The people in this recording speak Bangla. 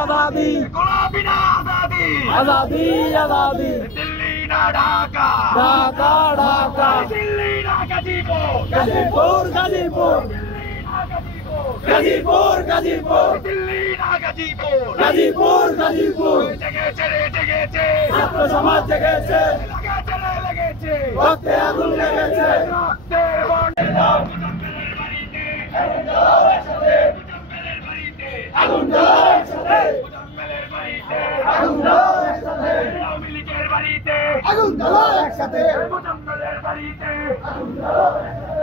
आजादी गुलाबी ना आजादी आजादी आजादी दिल्ली ना ढाका ढाका ढाका दिल्ली ना गाजीपुर गाजीपुर गाजीपुर दिल्ली ना गाजीपुर गाजीपुर गाजीपुर दिल्ली ना गाजीपुर गाजीपुर गाजीपुर জেগেছে রে জেগেছে ছাত্র সমাজ জেগেছে লেগেছে রে লেগেছে রক্তে আগুন লেগেছে রক্তের বন্যে দাও মুজফ্ফরের বাড়িতে আগুন জ্বালাও একসাথে মুজফ্ফরের বাড়িতে আগুন জ্বালাও একসাথে মুজফ্ফরের বাড়িতে আগুন জ্বালাও একসাথে আওয়ামী লীগের বাড়িতে আগুন জ্বালাও একসাথে মুজফ্ফরের বাড়িতে আগুন জ্বালাও একসাথে